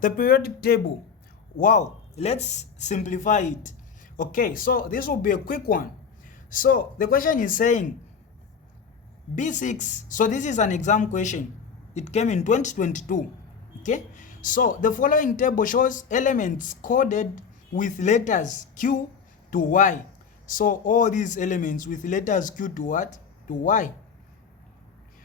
The periodic table. Wow, let's simplify it. Okay, so this will be a quick one. So the question is saying B6. So this is an exam question. It came in 2022. Okay, so the following table shows elements coded with letters Q to Y. So all these elements with letters Q to what? To Y,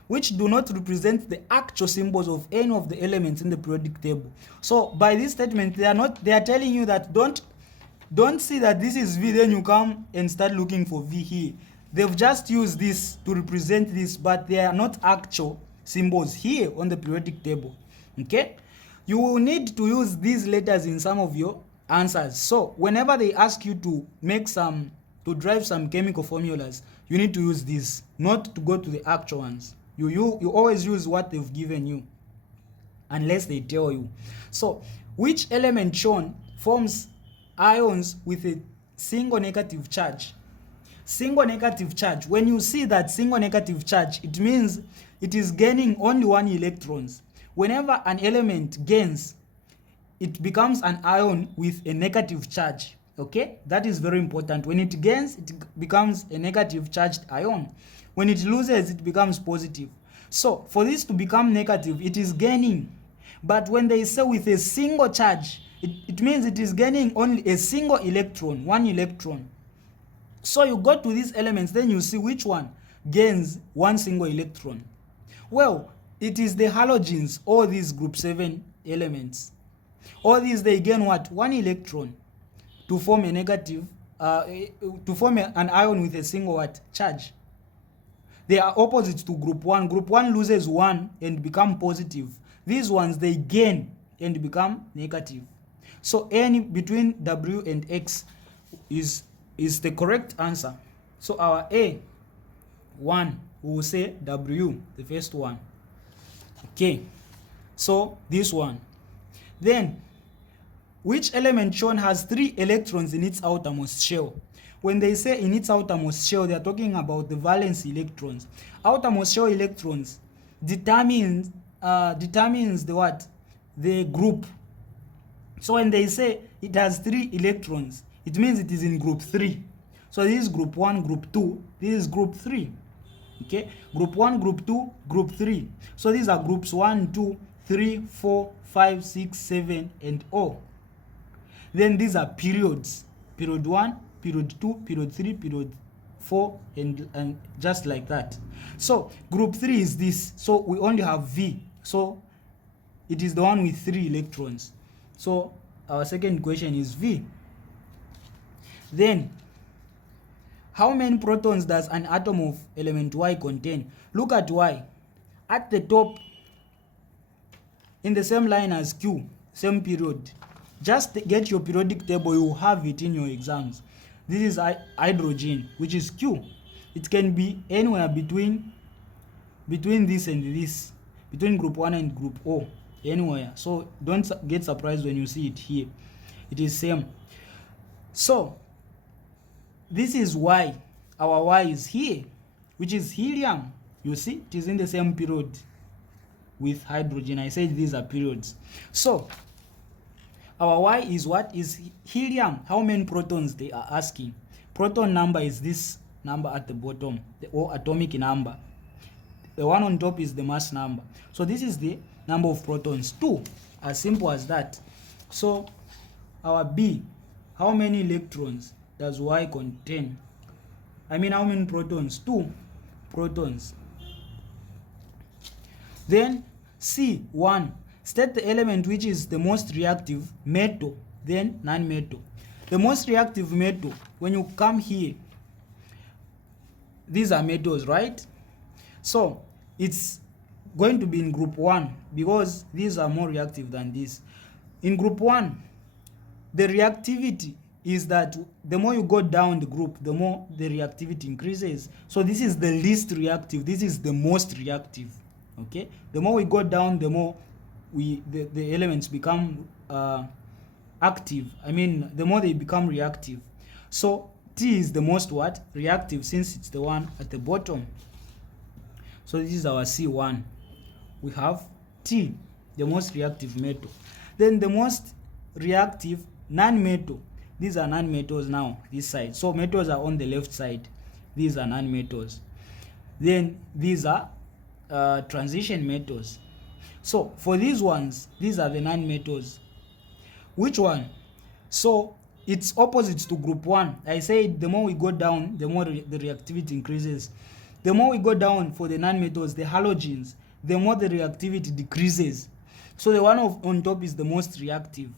which do not represent the actual symbols of any of the elements in the periodic table. So by this statement, they are telling you that don't see that this is V, then you come and start looking for V here. They've just used this to represent this, but they are not actual symbols here on the periodic table. Okay, you will need to use these letters in some of your answers. So whenever they ask you to drive some chemical formulas, you need to use this, not to go to the actual ones. You always use what they've given you unless they tell you. So which element shown forms ions with a single negative charge? Single negative charge. When you see that single negative charge, it means it is gaining only one electrons. Whenever an element gains, it becomes an ion with a negative charge. Okay, that is very important. When it gains, it becomes a negative charged ion. When it loses, it becomes positive. So for this to become negative, it is gaining. But when they say with a single charge, it means it is gaining only a single electron, one electron. So you go to these elements, then you see which one gains one single electron. Well, it is the halogens, all these group 7 elements. All these, they gain what? One electron to form a negative, to form an ion with a single what? Charge. They are opposite to group 1. Group 1 loses 1 and become positive. These ones, they gain and become negative. So any between W and X is the correct answer. So our A1, we will say W, the first one. Okay, so this one. Then, which element shown has 3 electrons in its outermost shell? When they say in its outermost shell, they are talking about the valence electrons. Outermost shell electrons determines the what? The group. So when they say it has 3 electrons, it means it is in group 3. So this is group 1, group 2, this is group 3. Okay, group 1, group 2, group 3. So these are groups 1, 2, 3, 4, 5, 6, 7, and all. Then these are periods. Period 1, period 2, period 3, period 4, and just like that. So group 3 is this. So we only have V. So it is the one with 3 electrons. So our second question is V. Then, how many protons does an atom of element Y contain? Look at Y. At the top, in the same line as Q, same period. Just get your periodic table, you will have it in your exams. This is hydrogen, which is Q. It can be anywhere between this and this, between group 1 and group O, anywhere. So don't get surprised when you see it here. It is same. So this is Y. Our Y is here, which is helium. You see, it is in the same period with hydrogen. I said these are periods. So our Y is what? Is helium. How many protons they are asking? Proton number is this number at the bottom, or atomic number. The one on top is the mass number. So this is the number of protons, 2. As simple as that. So our B, how many electrons does Y contain? I mean, how many protons? 2 protons. Then C, 1. State the element which is the most reactive metal, then non-metal. The most reactive metal, when you come here, these are metals, right? So it's going to be in group 1 because these are more reactive than this. In group 1, the reactivity is that the more you go down the group, the more the reactivity increases. So this is the least reactive, this is the most reactive. Okay, the more we go down, the more the elements become active. I mean, the more they become reactive. So T is the most what? Reactive, since it's the one at the bottom. So this is our C1. We have T, the most reactive metal. Then the most reactive non-metal, these are non-metals now, this side. So metals are on the left side, these are non-metals. Then these are transition metals. So for these ones, these are the non-metals. Which one? So it's opposite to group 1. I said the more we go down, the more the reactivity increases. The more we go down for the non-metals, the halogens, the more the reactivity decreases. So the one on top is the most reactive.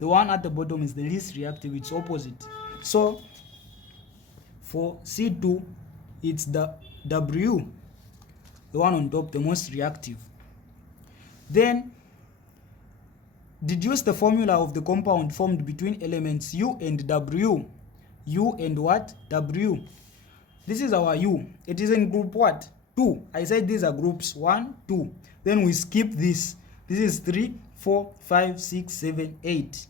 The one at the bottom is the least reactive. It's opposite. So for C2, it's the W, the one on top, the most reactive. Then deduce the formula of the compound formed between elements U and W. U and what? W. This is our U. It is in group what? 2. I said these are groups 1, 2. Then we skip this. This is 3, 4, 5, 6, 7, 8.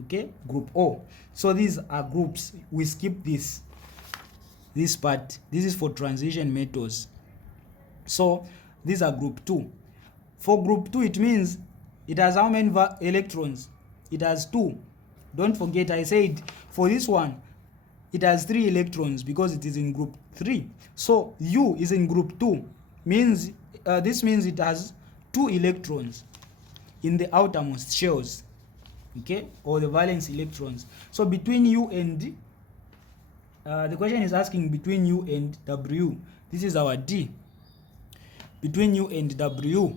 Okay? Group O. So these are groups. We skip this. This part. This is for transition metals. So these are group 2. For group 2, it means it has how many electrons? It has 2. Don't forget, I said for this one, it has 3 electrons because it is in group 3. So U is in group 2. Means this means it has 2 electrons in the outermost shells, okay, or the valence electrons. So between U and the question is asking between U and W. This is our D. Between U and W.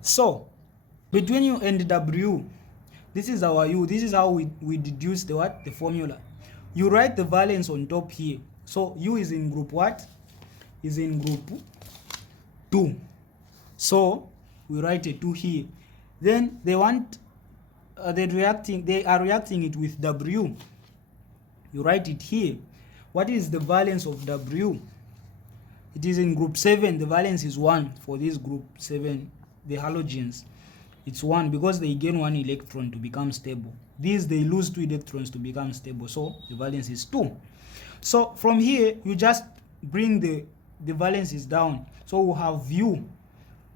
So between U and W, this is our U. This is how we deduce the what? The formula. You write the valence on top here. So U is in group what? Is in group 2. So we write a 2 here. Then they want they are reacting it with W. You write it here. What is the valence of W? It is in group 7. The valence is 1 for this group 7, the halogens. It's 1 because they gain 1 electron to become stable. These, they lose 2 electrons to become stable. So the valence is 2. So from here, you just bring the valences down. So we'll have U.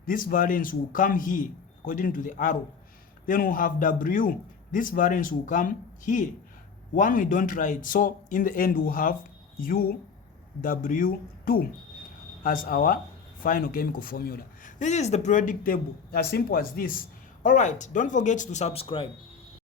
This valence will come here according to the arrow. Then we'll have W. This valence will come here. 1 we don't write. So in the end, we'll have UW2 as our final chemical formula. This is the periodic table, as simple as this. Alright, don't forget to subscribe.